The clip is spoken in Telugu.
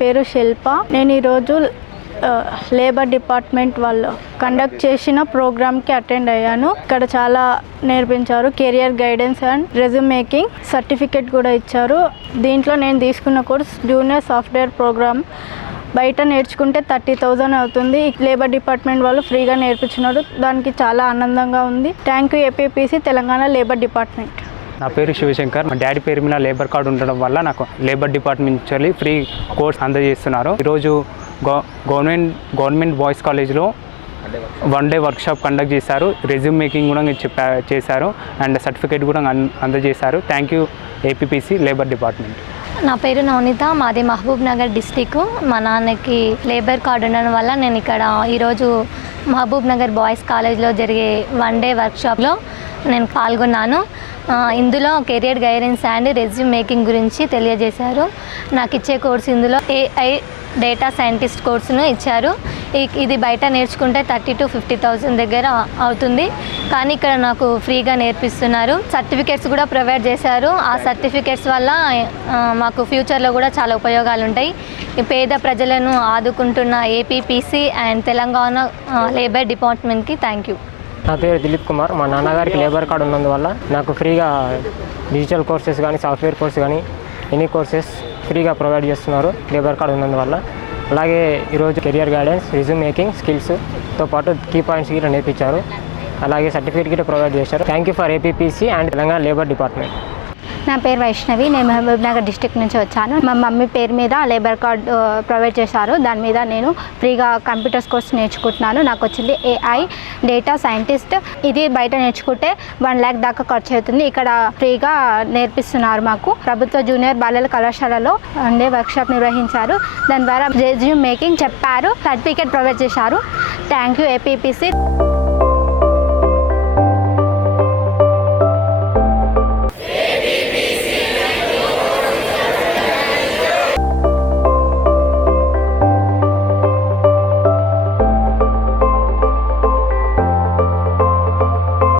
పేరు శిల్ప. నేను ఈరోజు లేబర్ డిపార్ట్మెంట్ వాళ్ళు కండక్ట్ చేసిన ప్రోగ్రామ్కి అటెండ్ అయ్యాను. ఇక్కడ చాలా నేర్పించారు. Career guidance and resume making certificate కూడా ఇచ్చారు. దీంట్లో నేను తీసుకున్న కోర్స్ జూనియర్ సాఫ్ట్వేర్ ప్రోగ్రామ్. బయట నేర్చుకుంటే 30,000 అవుతుంది. లేబర్ డిపార్ట్మెంట్ వాళ్ళు ఫ్రీగా నేర్పించినారు. దానికి చాలా ఆనందంగా ఉంది. Thank you APPC Telangana labour department. నా పేరు శివశంకర్. మా డాడీ పేరు మీద లేబర్ కార్డు ఉండడం వల్ల నాకు లేబర్ డిపార్ట్మెంట్ నుంచి ఫ్రీ కోర్స్ అందజేస్తున్నారు. ఈరోజు గవర్నమెంట్ బాయ్స్ కాలేజ్లో 1 డే వర్క్షాప్ కండక్ట్ చేశారు. రెజ్యూమ్ మేకింగ్ కూడా చేశారు అండ్ సర్టిఫికేట్ కూడా అందజేశారు. Thank you APPC labour department. నా పేరు నవనీత. మాది మహబూబ్ నగర్ డిస్టిక్. మా నాన్నకి లేబర్ కార్డు ఉండడం వల్ల నేను ఇక్కడ ఈరోజు మహబూబ్ నగర్ బాయ్స్ కాలేజ్లో జరిగే 1 డే వర్క్షాప్లో నేను పాల్గొన్నాను. ఇందులో career guidance and resume making గురించి తెలియజేశారు. నాకు ఇచ్చే కోర్సు ఇందులో AI డేటా సైంటిస్ట్ కోర్సును ఇచ్చారు. ఇది బయట నేర్చుకుంటే 30,000 to 50,000 దగ్గర అవుతుంది. కానీ ఇక్కడ నాకు ఫ్రీగా నేర్పిస్తున్నారు. సర్టిఫికేట్స్ కూడా ప్రొవైడ్ చేశారు. ఆ సర్టిఫికేట్స్ వల్ల మాకు ఫ్యూచర్లో కూడా చాలా ఉపయోగాలు ఉంటాయి. పేద ప్రజలను ఆదుకుంటున్న ఏపీపీసీ అండ్ తెలంగాణ లేబర్ డిపార్ట్మెంట్కి థ్యాంక్ యూ. నా పేరు దిలీప్ కుమార్. మా నాన్నగారికి లేబర్ కార్డు ఉన్నందువల్ల నాకు ఫ్రీగా డిజిటల్ కోర్సెస్ కానీ సాఫ్ట్వేర్ కోర్స్ కానీ ఎనీ కోర్సెస్ ఫ్రీగా ప్రొవైడ్ చేస్తున్నారు లేబర్ కార్డు ఉన్నందువల్ల. అలాగే ఈరోజు కెరియర్ గైడెన్స్, రెజ్యూమ్ మేకింగ్ స్కిల్స్తో పాటు కీ పాయింట్స్ కూడా నేర్పించారు. అలాగే సర్టిఫికేట్ కూడా ప్రొవైడ్ చేశారు. Thank you for APPC and Telangana labour department. నా పేరు వైష్ణవి. నేను మహబూబ్ నగర్ డిస్ట్రిక్ట్ నుంచి వచ్చాను. మా మమ్మీ పేరు మీద లేబర్ కార్డ్ ప్రొవైడ్ చేశారు. దాని మీద నేను ఫ్రీగా కంప్యూటర్స్ కోర్స్ నేర్చుకుంటున్నాను. నాకు వచ్చింది AI డేటా సైంటిస్ట్. ఇది బయట నేర్చుకుంటే 1 lakh దాకా ఖర్చు అవుతుంది. ఇక్కడ ఫ్రీగా నేర్పిస్తున్నారు మాకు. ప్రభుత్వ జూనియర్ బాలల కళాశాలలో 1 డే వర్క్షాప్ నిర్వహించారు. దాని ద్వారా రెజ్యూమ్ మేకింగ్ చెప్పారు. సర్టిఫికేట్ ప్రొవైడ్ చేశారు. Thank you APPC.